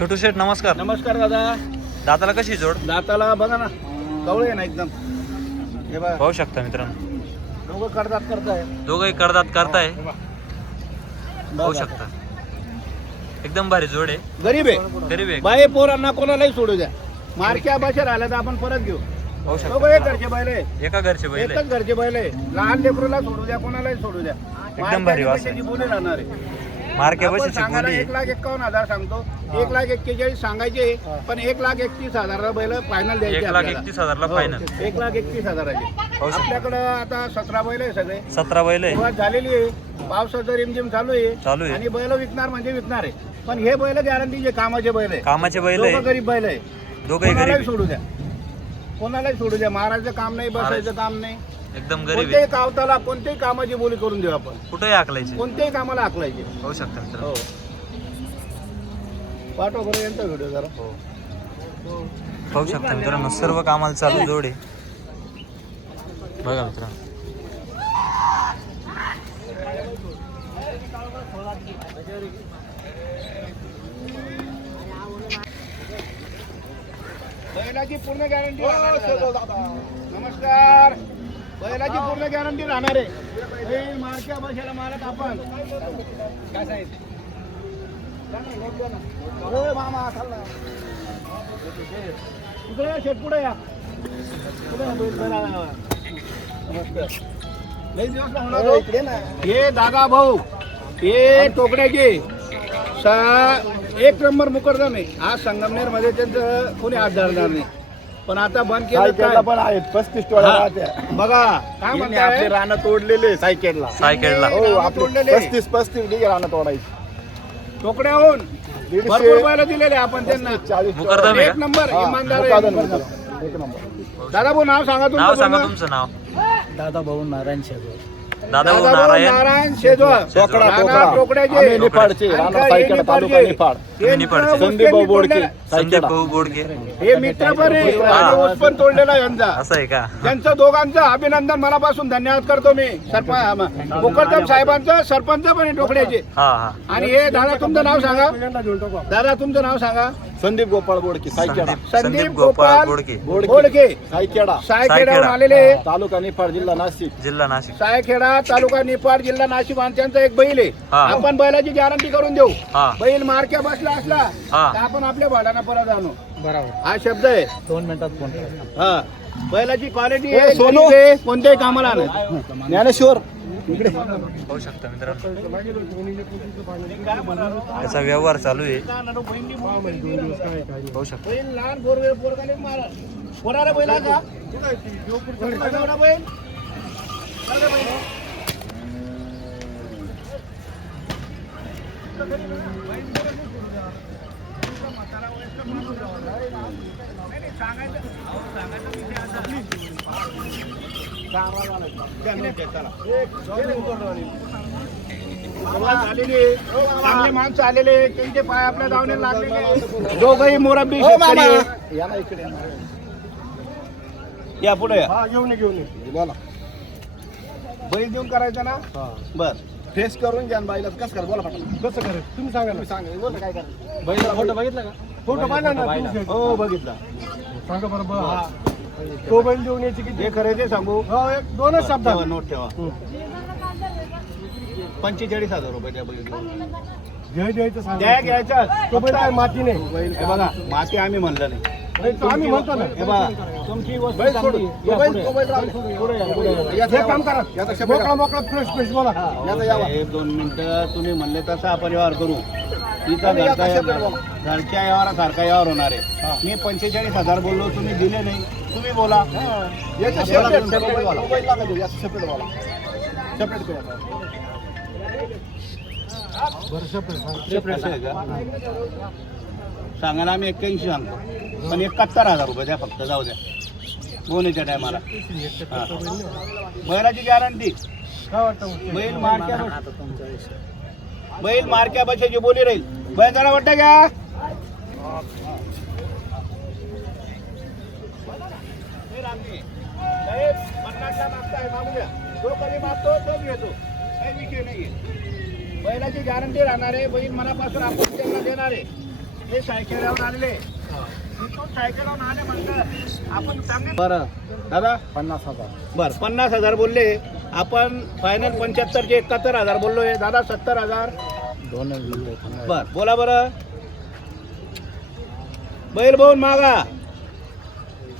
छोटू शेठ नमस्कार. नमस्कार दादा. दाताला कशी जोड? दाताला बघा ना, कवळे ना एकदम. हे बघा, पाहू शकता मित्रांनो, दोघं कडदात करताय. दोघंही करदात करताय. पाहू शकता एकदम भारी जोड आहे. गरीब आहे, गरीब आहे. बाई पोरांना कोणालाही सोडू द्या. मारक्या भाषेत आल्या तर आपण परत घेऊ. पाहू दोघं शकता एक घरचे बैल आहे, एका घरचे बैल आहे. एकच घरचे बैल आहे. लहान लेकरूला सोडू द्या, कोणालाही सोडू द्या. एकदम भारी वास आहे. मार्क्याची बोली राहणार आहे. मार्के आपण बशीची सांगायला बोली 1,51,000 सांगतो. 1,41,000 सांगायचे, पण 1,31,000 बैल फायनल द्यायचे. 1,31,000 फायनल. 1,31,000. आपल्याकडं आता 17 बैल आहे सगळे. 17 बैल आहे. सुरुवात झालेली आहे. पावसाचं रिमझिम चालू चालू आहे आहे. आणि बैल विकणार म्हणजे विकणार आहे. पण हे बैल गॅरंटीचे कामाचे बैल आहे. कामाचे बैल दोघं आहे. गरीब बैल आहे. दोघंही कोणालाही गरीब सोडू द्या, कोणालाही सोडू द्या. मारायचं काम नाही, बसायचं काम नाही. एकदम गरीब कोणत्याही आहे. कावताला कोणत्याही कामाची बोली करून देऊ आपण. कुठेही आकलायचे. कोणत्याही कामाला आखलायचे. पाहू शकता मित्रांनो. हो, पाठवा बरं यांचा व्हिडिओ जरा. हो. पाहू शकता मित्रांनो, सर्व कामाला चालू जोड आहे. बघा मित्रांनो, बैलाची पूर्ण गॅरंटी. नमस्कार. बैलाची पूर्ण गॅरंटी राहणार आहे. बैल मारक्या बसायला मालक आपण. काय सांगितलं? होय मामा, चाल ना. इकडे या, शेट पुढे या. पुढे या, बैल बैल आला. नमस्कार. लई दिवस होणार हो. हे दादा भाऊ, हे टोकड्याचे एक नंबर मुकरदम आहे. आज संगमनेर मध्ये त्यांचं कोणी हात धरणार नाही. पण आता बंद केलं काय? पण आहेत 35 टोळ्या राहत्या. बघा काय यांनी म्हणताय. आपले रानं तोडलेले सायकेलला. सायकलला हे हो, रानं आपले तोडलेले. 35 डिगे रानं तोडायची. टोकड्याहून 150, भरपूर बैल दिलेले आपण त्यांना. 40 मुकरदम आहे एक का? नंबर हा, इमानदार आहे. मुकादम, मुकादम. एक नंबर. दादा भाऊ नाव सांगा नाव सांगा पूर्ण. तुमचं नाव. दादा भाऊ नारायण शेजवळ. दादा भाऊ दादा भाऊ नारायण नारायण शेजवळ. टोकडा, राणा टोकडा. टोकड्याचे. आम्ही निफाडचे, राणा सायकेल तालुका निफाड. हे निफाडचे. मित्र संदीप भाऊ उसपेंनी बोडके तोडलेला. संदीप सायकेला. भाऊ बोडके. हे मित्र पण आहे आणि ऊस पण तोडलेला आहे यांचा. असं आहे का? त्यांचं दोघांचं अभिनंदन मनापासून धन्यवाद करतो मी. सरपंच मुकरदम साहेबांचं, सरपंच पण आहे टोकड्याचे. हा हा. आणि हे दादा तुमचं नाव सांगा. दादा तुमचं नाव सांगा. संदीप गोपाळ बोडके सायकेडा. संदीप गोपाळ बोडके. बोडके सायकेडा सायखेड्यावरून सायखेडा. आलेले. तालुका निफाड जिल्हा नाशिक. जिल्हा नाशिक. सायखेडा तालुका निफाड जिल्हा नाशिक. आणि त्यांचा एक बैल आहे. हा. आपण बैलाची गॅरंटी करून देऊ. हा बैल मारक्या बसला असला हा. तर आपण आपल्या भाड्यानं परत आणू. बरोबर. हा शब्द आहे. 2 मिनिटात फोन करा. हा, बैलाची क्वालिटी ए, सोनू. कोणत्याही कामाला आणत. ज्ञानेश्वर पाहू शकता मित्रांनो, त्याचा व्यवहार चालू आहे. पाहू शकता. बैल लहान पोरगाने मारा. कोणाला बैल आहे का? कोणाला बैल? कोणाला बैल? चांगले माणसं आलेले, त्यांचे पाय आपल्या धावणे लागलेले. दोघही मोरब्बी शेतकरी आहे. या ना इकडे. या पुढे या. घेऊन बोला. बैल देऊन करायचं ना. बर, फेस करून घ्या बाईला. कसं करा बोला पाठवा. कसं करे तुम्ही सांगा. तुम्ही सांगा बोला काय करा. बैल फोटो बघितला का? फोटो पाहिला ना. हो बघितला. सांगा बरोबर. तो बैल देऊन याची किती हे खरे ते सांगू. दोनच शब्द नोट ठेवा. 45,000 रुपये त्या बैल घ्यायचा. तो बैल काय माती नाही. हे बघा, माती आम्ही म्हणलं नाही. आम्ही म्हणतो ना. हे बघा, तुमची वस्तू चांगली. या पुढे. पुढे या, पुढे या. हे काम करा. मोकळा फ्रेश बोला. साहेब 2 मिनिटं. तुम्ही म्हणले तसा आपण व्यवहार करू. इथं घरच्या व्यवहारासारखा व्यवहार होणार आहे. मी 45,000 बोललो, तुम्ही दिले नाही. तुम्ही बोला. सेपरेट बोला. सांगा ना. आम्ही 81 सांगतो, पण 71,000 रुपये द्या फक्त. जाऊ द्या बोनीच्या टायमाला. बैलाची गॅरंटी. बैल मारक्या बसायची बोली राहील. बैल जरा वाटतं का? बैलाची गॅरंटी राहणार आहे. बैल मनापासून आपण त्यांना देणार आहे. हे सायकलवर आलेले तिथून सायकलवर आले म्हणतात आपण चांगले. बरं दादा 50,000. बर 50,000 बोलले आपण. फायनल 75चे 71,000 बोललोय. दादा 70,000. बर बोला बरं. बैल बोल मागा.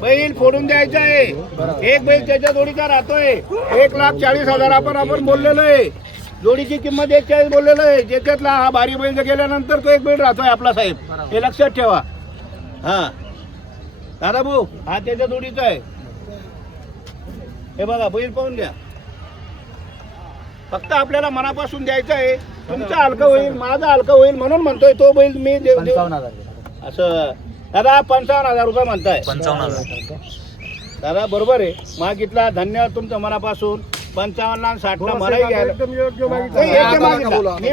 बैल फोडून द्यायचा आहे. एक बैल त्याच्या जोडीचा राहतोय. 1,40,000 आपण बोललेलो आहे. जोडीची किंमत 41 बोललेलो आहे. ज्याच्यातला हा भारी बैल गेल्यानंतर तो एक बैल राहतोय आपला साहेब. हे लक्षात ठेवा. हा दादा भाऊ हा त्याच्या जोडीचा आहे. हे बघा बैल पाहून घ्या. फक्त आपल्याला मनापासून द्यायचं आहे. तुमचं हलकं होईल माझं हलकं होईल म्हणून म्हणतोय तो बैल मी असं. दादा 55,000 रुपये म्हणताय. 55,000. दादा बरोबर आहे. मागितला धन्यवाद तुमचं मनापासून. 55 आणि 60 ला मलाही घ्यायला एकदम योग्य मागितलं. नाही, योग्य मागितला. मी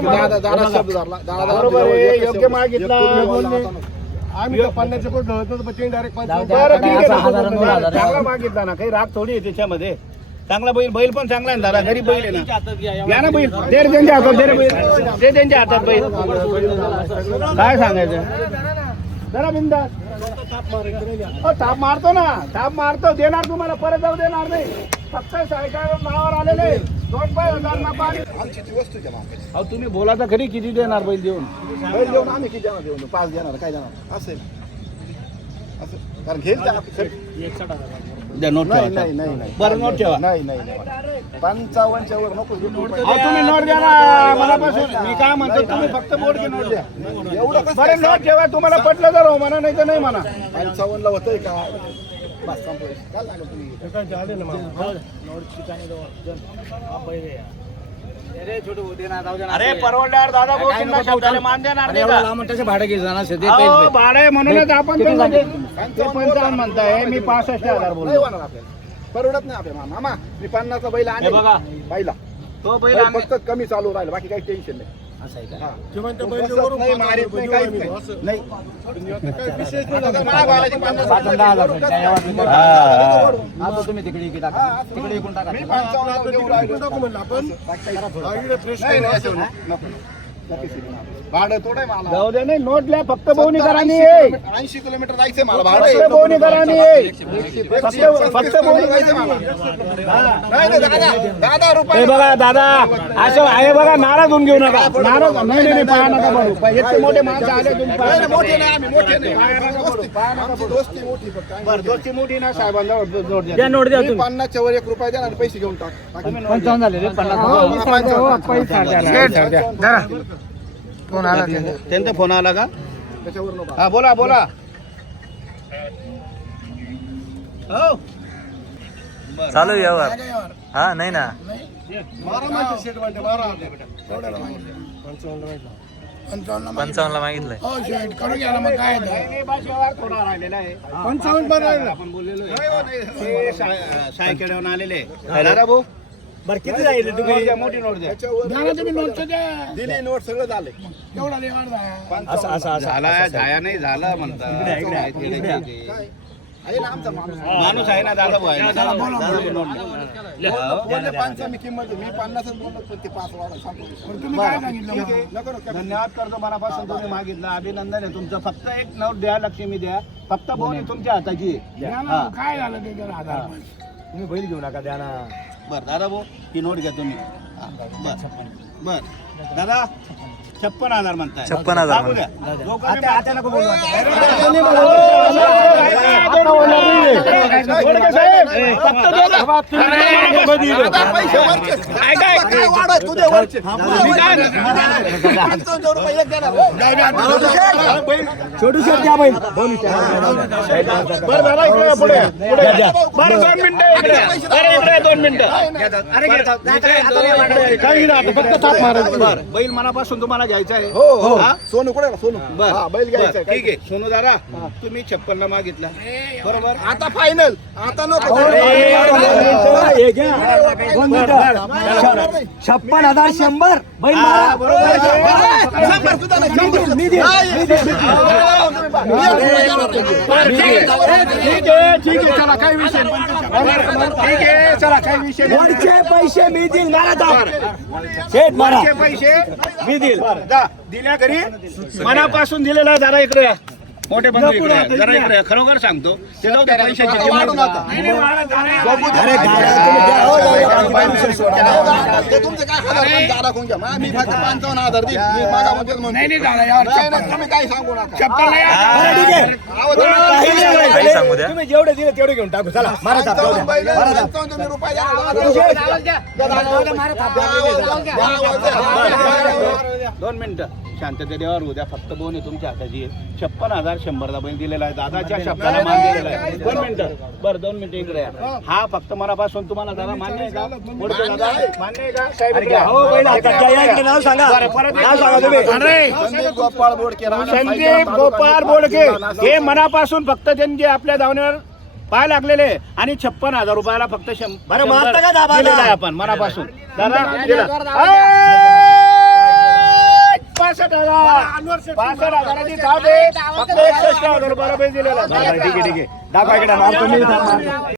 बरोबर आहे. योग्य मागितला. आम्ही 50 पण धरत नव्हतो, पण डायरेक्ट बरं ठीक आहे ना. चांगला मागितला ना. काही राग थोडी आहे त्याच्यामध्ये. चांगला बैल पण चांगला आहे दादा. गरीब बैल आहे ना. घ्या ना बैल. दे रे त्यांच्या हातात. दे रे बैल. दे त्यांच्या हातात बैल. काय सांगायचं जरा बिंदास. थाप मारतो ना. थाप मारतो. देणार तुम्हाला परत जाऊ देणार नाही. फक्त सायकल नावावर आलेले 2,000 नफा. आमची ती वस्तू जमा करायची. अहो तुम्ही बोला तर खरी किती देणार बैल देऊन. बैल देऊन आम्ही किती देणार देऊन 5 देणार काय देणार असं आहे. असं कारण घेईल त्या द्या नोट नाही ठेवा. नाही नाही नाही बरं नोट ठेवा. नाही नाही नाही 55च्या वर नको अहो तुम्ही नोट द्या ना मनापासून. मी काय म्हणतो तुम्ही फक्त बोर्ड नोट द्या. एवढं कसं बरं नोट ठेवा. तुम्हाला पटलं तर हो म्हणा नाही तर नाही म्हणा. 55 ला होतंय का बस संपलं. काय लागलं तुम्ही अरे परवडल्यावर दादा भाऊ तुमच्या शब्दाला मान देणार नाही का? अहो, भाडे म्हणूनच आपण ते 55 म्हणताय. मी 65,000 नाही बोललो. होणार आपल्याला. परवडत नाही आपल्याला मामा. मी 50चा बैल हे आणि बघा बैला तो बैल बैल आम्ही- फक्त कमी चालू राहिलं बाकी काही टेन्शन नाही. हा. बसत नाही, मारीत नाही, काहीच नाही. नाही. आता तर माझ्या बैलाची 50,000 वरून कसं काय? आता तुम्ही तिकडे टाका तिकडे इकडून टाका मी 55 देऊन राहिलो. बाकी काही- नाही, नाही, असं नको. नक्कीच नाही. भाडं थोडं आहे मला. जाऊ दे नाही. नोट लिहा फक्त बोनीकरांनी 80 किलोमीटर जायचंय मला भाडं. फक्त बोनीकरांनी फक्त बोलून जायचंय मला. नाही नाही दादा दादा रुपये हे बघा दादा असं आहे बघा. नाराज होऊन घेऊ नका. नाराज नाही नाही पाया नका पडू. इतके मोठे माणसं आले तुम्ही पाया नाही, नका मोठे पडू. नाही आम्ही मोठे नाही. आमची दोस्ती मोठी फक्त. बरं दोस्ती मोठी ना साहेबांना नोट द्या. मी 50च्या वर 1 रुपया द्या आणि पैसे घेऊन टाक. बाकी मी 55 झाले रे 50 त्यांचा फोन आला का? त्याच्यावर नको. हा बोला बोला. हो चालू आहे व्यवहार. हा नाही ना. बारा माहिती शेट वाटते 12 एवढ्याला मागितलं. 55 ला मागितलंय. नाही, बस व्यवहार थोडा राहिलेला आहे. 55 पण राहिलं. आपण बोललेलो आहे. ते सायकलवरून आलेले. दादा भाऊ बरं किती जाईल तुम्ही? मोठी नोट द्या. दिली नोट सगळं झाले. झाला झाया नाही झाला म्हणतात. आहे ना आमचा माणूस. माणूस आहे ना दादा भाऊ आहे ना. दादा भाऊ नोट द्या. बोलले 5 मी किंमत मी 50च बोललो पण ते 5 वाढ सांगतो. तुम्ही काय सांगितलं? नको नको. धन्यवाद करतो मनापासून. तुम्ही मागितलं अभिनंदन आहे तुमचं. फक्त एक नोट द्या. लक्ष्मी द्या. फक्त बोनी तुमच्या हाताची आहे. हा. काय झालं ते तुम्ही बैल घेऊ नका द्या ना बर दादा भाऊ ही नोट घ्या तुम्ही. हा, बर बर दादा 56,000 म्हणताय. 56,000 दाबू द्या. जो कमी आता नको बोलू आता. छोटू शेट द्या बैल. बरं दादा इकडे या, पुढे या, पुढे या. बरं 2 मिनिटं इकडे या. अरे इकडे या, 2 मिनिटं. काही नाही, फक्त थाप मारायची. बरं बैल मनापासून तुम्हाला घ्यायचा आहे. हो हो हा? सोनू कुठे सोनू बरं. हा बैल घ्यायचा बरं, ठीक आहे सोनू दादा तुम्ही 56 मागितला बरोबर. आता फायनल आता नको. 56,100 बैल हा, मारा. बरोबर. शंभर सुद्धा नाही, शंभर. नाही. ठीक आहे चला काही विषय नाही. ठीक आहे चला काही विषय नाही. वरचे पैसे मी देईल मारा दाब. शेठ मारा वरचे पैसे मी देईल जा दिल्या घरी मनापासून दिलेला आहे. जरा इकडे या. मोठे बंधू इकडे या. जरा इकडे या. खरोखर सांगतो ते जाऊ द्या पैशाची किंमत नका. अरे गाड्या तुम्ही द्या हो, बाकी विषय सोडा. ते तुमचं काय हजार दादा कोण घ्या मी फक्त 55,000 देईल मी मागा म्हणतो तुम्ही काही सांगू नका बरं, ठीक आहे. काही नाही, काही सांगू द्या. तुम्ही जेवढे दिले तेवढे घेऊन टाकू. चला मारा दाब, जाऊ द्या. मारा दाब. 55 रुपये द्या. 2 मिनिटं शांततेवर उद्या फक्त बोन आहे तुमच्या हाताची 56,100 बैल दिलेला आहे. दादाच्या शब्दाला मान दिलेला आहे. 2 मिनिटं बरं 2 मिनिटं इकडे या. हा फक्त मनापासून तुम्हाला दादा मान्य आहे का? बोलतो दादा मान्य आहे का? साहेब इकडे या. हो, बैल हातात घ्या, या इकडे नाव सांगा. बरं, परत नाव सांगा तुम्ही. संदीप गोपाळ बोडके संदीप गोपाळ बोडके हे मनापासून फक्त त्यांचे आपल्या धावण्यावर पाय लागलेले आणि 56,000 रुपयाला फक्त बरं, मारता का दाबाला? दिलेला आहे आपण मनापासून. दादा दिला. 65,000ची धाव दे. फक्त 61,000 रुपयाला पैसे दिलेला आहे. ठीक आहे, ठीक आहे. दाखवा इकडे नाव तुम्ही.